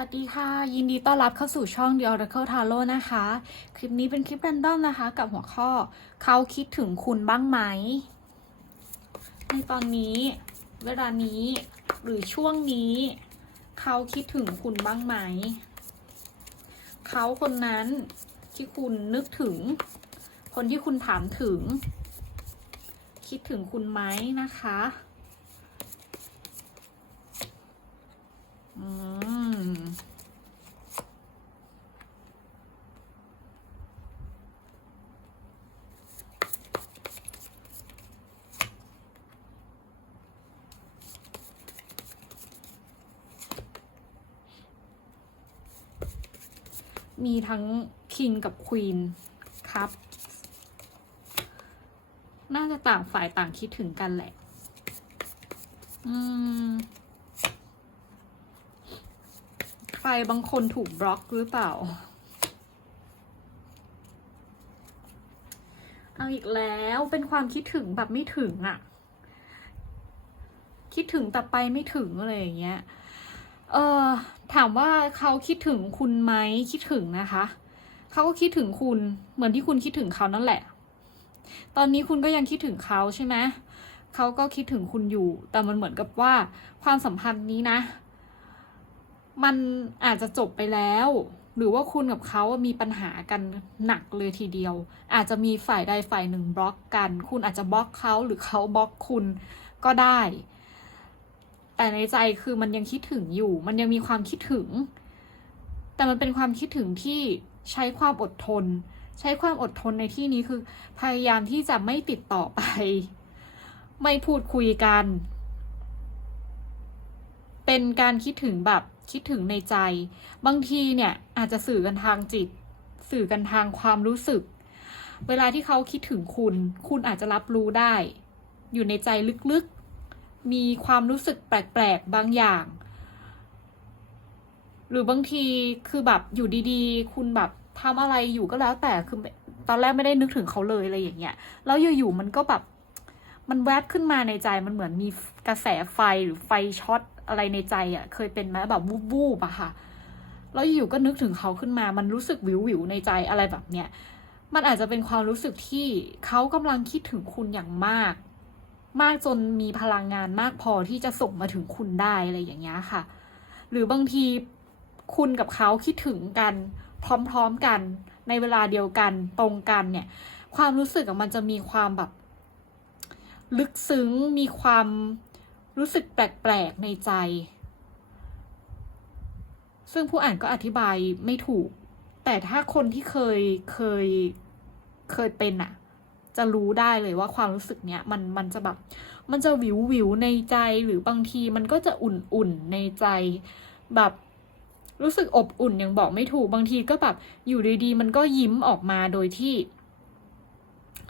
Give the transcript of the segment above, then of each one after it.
วัสดีค่ะ ยินดีต้อนรับเข้าสู่ช่อง The Oracle Tarot นะคะ คลิปนี้เป็นคลิปแรนดอมนะคะ กับหัวข้อเขาคิดถึงคุณบ้างไหม ในตอนนี้ เวลานี้หรือช่วงนี้ เขาคิดถึงคุณบ้างไหม เขาคนนั้นที่คุณนึกถึง คนที่คุณถามถึง คิดถึงคุณไหมนะคะ อืม มีทั้งคิงกับควีนครับน่าจะต่างฝ่ายต่างคิดถึงกันแหละ อืม ใครบางคนถูกบล็อกหรือเปล่า เอาอีกแล้วเป็นความคิดถึงแบบไม่ถึงอะ่ะ คิดถึงแต่ไปไม่ถึงอะไรอย่างเงี้ย เออถามว่าเขาคิดถึงคุณไหมคิดถึงนะคะ เขาก็คิดถึงคุณเหมือนที่คุณคิดถึงเขานั่นแหละ ตอนนี้คุณก็ยังคิดถึงเขาใช่ไหมเขาก็คิดถึงคุณอยู่ แต่มันเหมือนกับว่าความสัมพันธ์นี้นะ มันอาจจะจบไปแล้ว หรือว่าคุณกับเขามีปัญหากันหนักเลยทีเดียว อาจจะมีฝ่ายใดฝ่ายหนึ่งบล็อกกัน คุณอาจจะบล็อกเขาหรือเขาบล็อกคุณก็ได้ แต่ในใจคือมันยังคิดถึงอยู่ มันยังมีความคิดถึง แต่มันเป็นความคิดถึงที่ใช้ความอดทน ใช้ความอดทนในที่นี้คือ พยายามที่จะไม่ติดต่อไป ไม่พูดคุยกัน เป็นการคิดถึงแบบคิดถึงในใจ บางทีเนี่ยอาจจะสื่อกันทางจิต สื่อกันทางความรู้สึก เวลาที่เขาคิดถึงคุณ คุณอาจจะรับรู้ได้ อยู่ในใจลึกๆ มีความรู้สึกแปลกๆบางอย่าง หรือบางทีคือแบบอยู่ดีๆ คุณแบบทำอะไรอยู่ก็แล้ว แต่คือตอนแรกไม่ได้นึกถึงเขาเลยอะไรอย่างเงี้ยแล้วอยู่ๆมันก็แบบมันแวบขึ้นมาในใจมันเหมือนมีกระแสไฟหรือไฟช็อตอะไรในใจอะ่ะ เคยเป็นไหมแบบวูบวูบๆอะค่ะแล้วอยู่ก็นึกถึงเขาขึ้นมา มันรู้สึกวิววิวในใจอะไรแบบเนี้ยมันอาจจะเป็นความรู้สึกที่เขากำลังคิดถึงคุณอย่างมาก มากจนมีพลังงานมากพอที่จะส่งมาถึงคุณได้อะไรอย่างเงี้ยค่ะ หรือบางทีคุณกับเขาคิดถึงกันพร้อมๆกันในเวลาเดียวกันตรงกันเนี่ย ความรู้สึกอะมันจะมีความแบบ ลึกซึ้งมีความรู้สึกแปลกๆในใจ ซึ่งผู้อ่านก็อธิบายไม่ถูก แต่ถ้าคนที่เคยเคยเคยเป็นอะ จะรู้ได้เลยว่าความรู้สึกเนี้ยมันมันจะแบบมันจะวิววิวในใจหรือบางทีมันก็จะอุ่นๆในใจแบบรู้สึกอบอุ่นยังบอกไม่ถูกบางทีก็แบบอยู่ดีๆ มันก็ยิ้มออกมาโดยที่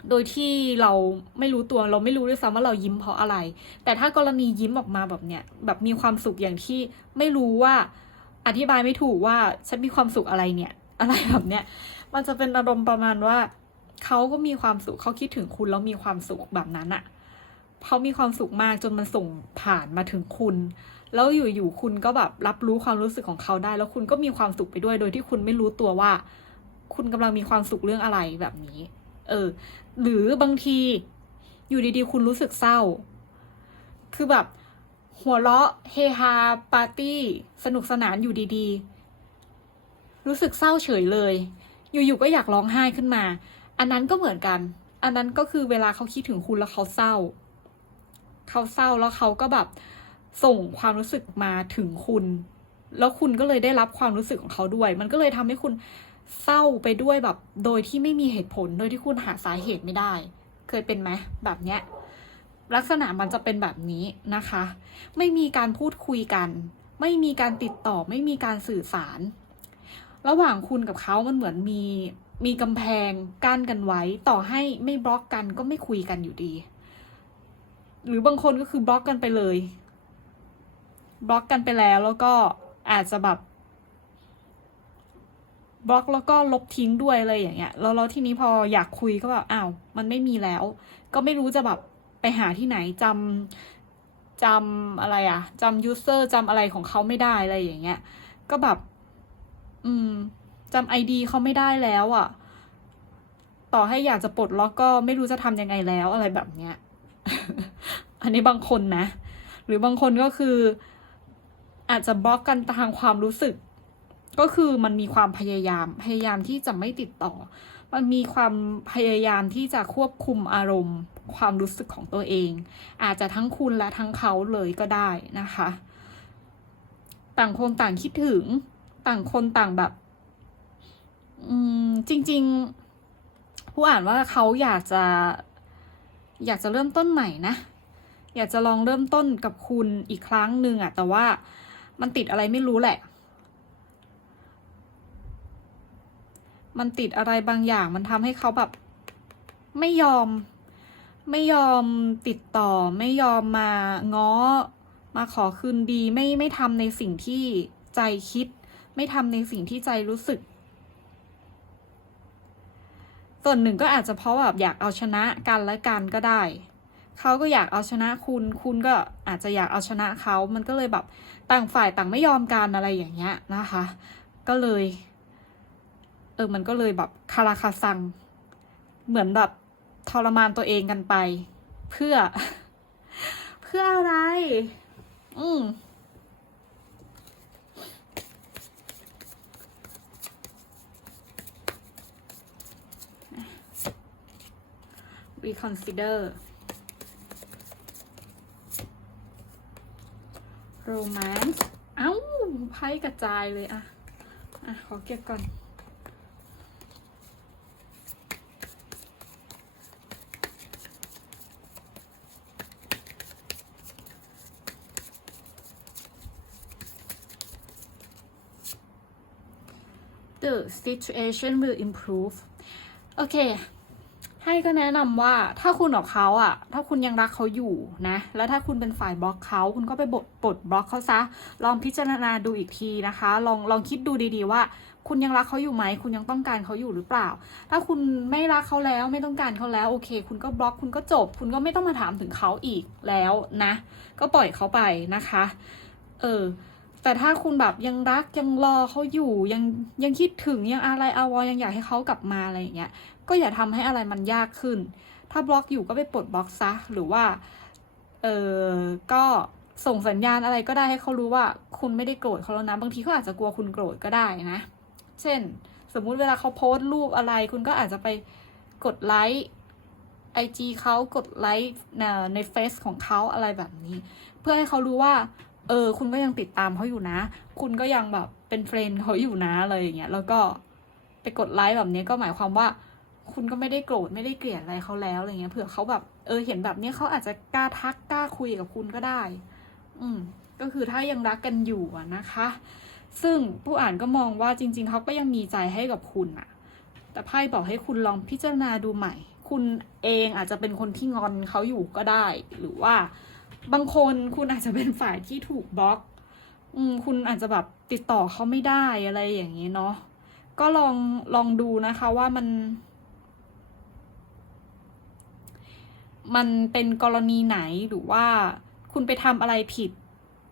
โดยที่เราไม่รู้ตัวเราไม่รู้ด้วยซ้ำว่าเรายิ้มเพราะอะไร แต่ถ้ากรณียิ้มออกมาแบบเนี้ยแบบมีความสุขอย่างที่ไม่รู้ว่า อธิบายไม่ถูกว่าฉันมีความสุขอะไรเนี่ย อะไรแบบเนี้ยมันจะเป็นอารมณ์ประมาณว่า เขาก็มีความสุขเขาคิดถึงคุณแล้วมีความสุขแบบนั้นอะเขามีความสุขมากจนมันส่งผ่านมาถึงคุณ แล้วอยู่ๆคุณก็แบบรับรู้ความรู้สึกของเขาได้ แล้วคุณก็มีความสุขไปด้วย โดยที่คุณไม่รู้ตัวว่า คุณกำลังมีความสุขเรื่องอะไรแบบนี้ เออ หรือบางที อยู่ดีๆ คุณรู้สึกเศร้า คือแบบ หัวเราะเฮฮาปาร์ตี้สนุกสนานอยู่ดีๆ รู้สึกเศร้าเฉยเลย อยู่ๆก็อยากร้องไห้ขึ้นมา อันนั้นก็เหมือนกัน อันนั้นก็คือเวลาเขาคิดถึงคุณแล้วเขาเศร้า เขาเศร้าแล้วเขาก็แบบส่งความรู้สึกมาถึงคุณ แล้วคุณก็เลยได้รับความรู้สึกของเขาด้วย มันก็เลยทำให้คุณเศร้าไปด้วยแบบ โดยที่ไม่มีเหตุผล โดยที่คุณหาสาเหตุไม่ได้ เคยเป็นไหมแบบเนี้ย ลักษณะมันจะเป็นแบบนี้นะคะ ไม่มีการพูดคุยกัน ไม่มีการติดต่อ ไม่มีการสื่อสาร ระหว่างคุณกับเขามันเหมือนมีมีกำแพงกั้นกันไว้ ต่อให้ไม่บล็อกกันก็ไม่คุยกันอยู่ดี หรือบางคนก็คือบล็อกกันไปเลย บล็อกกันไปแล้วแล้วก็อาจจะแบบบล็อกแล้วก็ลบทิ้งด้วยอะไรอย่างเงี้ยแล้วแล้วทีนี้พออยากคุยก็แบบอ้าวมันไม่มีแล้ว ก็ไม่รู้จะแบบไปหาที่ไหนจำจำอะไรอะจำยูเซอร์จำอะไรของเขาไม่ได้อะไรอย่างเงี้ย ก็แบบ อืมจำไอดีเขาไม่ได้แล้วอะ่ะ ต่อให้อยากจะปลดล็อกก็ไม่รู้จะทำยังไงแล้วอะไรแบบเนี้ย อันนี้บางคนนะ หรือบางคนก็คือ อาจจะบล็อกกันทางความรู้สึก ก็คือมันมีความพยายาม พยายามที่จะไม่ติดต่อ มันมีความพยายามที่จะควบคุมอารมณ์ ความรู้สึกของตัวเอง อาจจะทั้งคุณและทั้งเขาเลยก็ได้นะคะ ต่างคนต่างคิดถึง ต่างคนต่างแบบ อืม จริง ๆ ผู้อ่านว่าเขาอยากจะ อยากจะเริ่มต้นใหม่นะ อยากจะลองเริ่มต้นกับคุณอีกครั้งหนึ่งอะแต่ว่ามันติดอะไรไม่รู้แหละ มันติดอะไรบางอย่าง มันทำให้เขาแบบ ไม่ยอม ไม่ยอมติดต่อ ไม่ยอมมาง้อ มาขอคืนดี ไม่ไม่ทำในสิ่งที่ใจคิด ไม่ทำในสิ่งที่ใจรู้สึก ส่วนหนึ่งก็อาจจะเพราะแบบอยากเอาชนะกันและกันก็ได้ เขาก็อยากเอาชนะคุณ คุณก็อาจจะอยากเอาชนะเขา มันก็เลยแบบต่างฝ่ายต่างไม่ยอมกันอะไรอย่างเงี้ยนะคะ ก็เลย เออ มันก็เลยแบบคาราคาซัง เหมือนแบบทรมานตัวเองกันไป เพื่อ เพื่ออะไร อืม reconsider romance เอ้าไพ่กระจายเลยอะอะขอเก็บก่อน the situation will improve โอเค ให้ก็แนะนำว่าถ้าคุณกับเขาอะถ้าคุณยังรักเขาอยู่นะ แล้วถ้าคุณเป็นฝ่ายบล็อกเขาคุณก็ไปบดปลดบล็อกเขาซะ ลองพิจารณาดูอีกทีนะคะ ลองลองคิดดูดีๆว่า คุณยังรักเขาอยู่ไหม คุณยังต้องการเขาอยู่หรือเปล่า ถ้าคุณไม่รักเขาแล้วไม่ต้องการเขาแล้วโอเค คุณก็บล็อกคุณก็จบ คุณก็ไม่ต้องมาถามถึงเขาอีกแล้วนะ ก็ปล่อยเขาไปนะคะ เออ แต่ถ้าคุณแบบยังรักยังรอเขาอยู่ยังยังคิดถึงยังอะไรอาวรยังอยากให้เขากลับมาอะไรอย่างเงี้ยก็อย่าทำให้อะไรมันยากขึ้น ถ้าบล็อกอยู่ก็ไปปลดบล็อกซะหรือว่าเออก็ส่งสัญญาณอะไรก็ได้ให้เขารู้ว่าคุณไม่ได้โกรธเขาแล้วนะบางทีเขาอาจจะกลัวคุณโกรธก็ได้นะ เช่น สมมุติเวลาเขาโพสต์รูปอะไร คุณก็อาจจะไปกดไลค์ไอจีเขากดไลค์ในเฟซของเขาอะไรแบบนี้ เพื่อให้เขารู้ว่า เออ คุณก็ยังติดตามเขาอยู่นะ คุณก็ยังแบบเป็นเฟรนด์เขาอยู่นะอะไรอย่างเงี้ย แล้วก็ไปกดไลค์แบบนี้ก็หมายความว่า คุณก็ไม่ได้โกรธไม่ได้เกลียดอะไรเขาแล้วอะไรเงี้ย เผื่อเขาแบบ เออ เห็นแบบนี้เขาอาจจะกล้าทักกล้าคุยกับคุณก็ได้ อืม ก็คือถ้ายังรักกันอยู่นะคะ ซึ่งผู้อ่านก็มองว่าจริง ๆเขาก็ยังมีใจให้กับคุณอะแต่ไพ่บอกให้คุณลองพิจารณาดูใหม่ คุณเองอาจจะเป็นคนที่งอนเขาอยู่ก็ได้ หรือว่า บางคนคุณอาจจะเป็นฝ่ายที่ถูกบล็อกอืมคุณอาจจะแบบติดต่อเขาไม่ได้อะไรอย่างนี้เนาะก็ลองลองดูนะคะว่ามัน มันเป็นกรณีไหนหรือว่าคุณไปทำอะไรผิด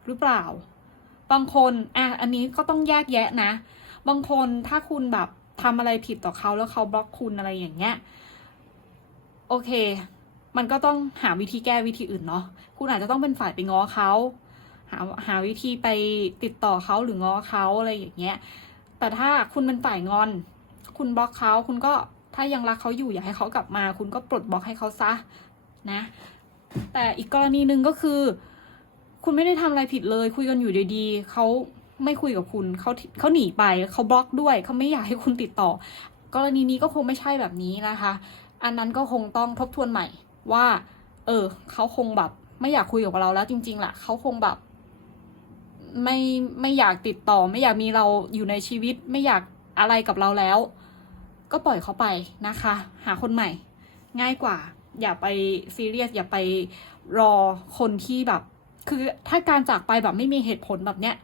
หรือเปล่า บางคนอะอันนี้ก็ต้องแยกแยะนะ บางคนถ้าคุณแบบทำอะไรผิดต่อเขาแล้วเขาบล็อกคุณอะไรอย่างเงี้ย โอเค มันก็ต้องหาวิธีแก้วิธีอื่นเนาะคุณอาจจะต้องเป็นฝ่ายไปง้อเขาหาหาวิธีไปติดต่อเขาหรือง้อเขาอะไรอย่างเงี้ย แต่ถ้าคุณเป็นฝ่ายงอน คุณบล็อกเขาคุณก็ถ้ายังรักเขาอยู่อยากให้เขากลับมา คุณก็ปลดบล็อกให้เขาซะนะ แต่อีกกรณีหนึ่งก็คือ คุณไม่ได้ทำอะไรผิดเลย คุยกันอยู่ดีๆเขาไม่คุยกับคุณเขาเขาหนีไปเขาบล็อกด้วยเขาไม่อยากให้คุณติดต่อ กรณีนี้ก็คงไม่ใช่แบบนี้นะคะ อันนั้นก็คงต้องทบทวนใหม่ ว่า เออเขาคงแบบ ไม่อยากคุยกับเราแล้วจริงๆแหละเขาคงแบบ ไม่ไม่อยากติดต่อ ไม่อยากมีเราอยู่ในชีวิต ไม่อยากอะไรกับเราแล้ว ก็ปล่อยเขาไปนะคะ หาคนใหม่ ง่ายกว่า อย่าไปซีเรียสอย่าไปรอคนที่แบบ คือถ้าการจากไปแบบไม่มีเหตุผลแบบเนี้ย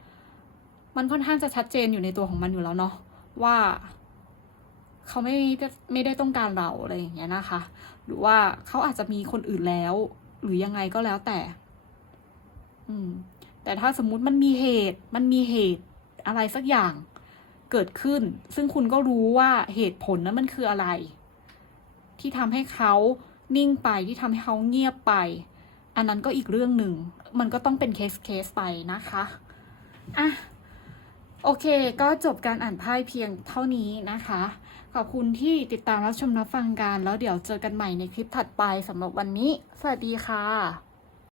มันค่อนข้างจะชัดเจนอยู่ในตัวของมันอยู่แล้วเนาะว่า เขาไม่ได้ไม่ได้ต้องการเราอะไรอย่างเงี้ยนะคะ หรือว่าเขาอาจจะมีคนอื่นแล้ว หรือยังไงก็แล้วแต่ อืม แต่ถ้าสมมุติมันมีเหตุ มันมีเหตุอะไรสักอย่างเกิดขึ้น ซึ่งคุณก็รู้ว่าเหตุผลนั้นมันคืออะไร ที่ทำให้เขานิ่งไปที่ทำให้เขาเงียบไป อันนั้นก็อีกเรื่องหนึ่ง มันก็ต้องเป็นเคสเคสไปนะคะอะโอเค ก็จบการอ่านไพ่เพียงเท่านี้นะคะ ขอบคุณที่ติดตามรับชมรับฟังกัน แล้วเดี๋ยวเจอกันใหม่ในคลิปถัดไปสำหรับวันนี้ สวัสดีค่ะ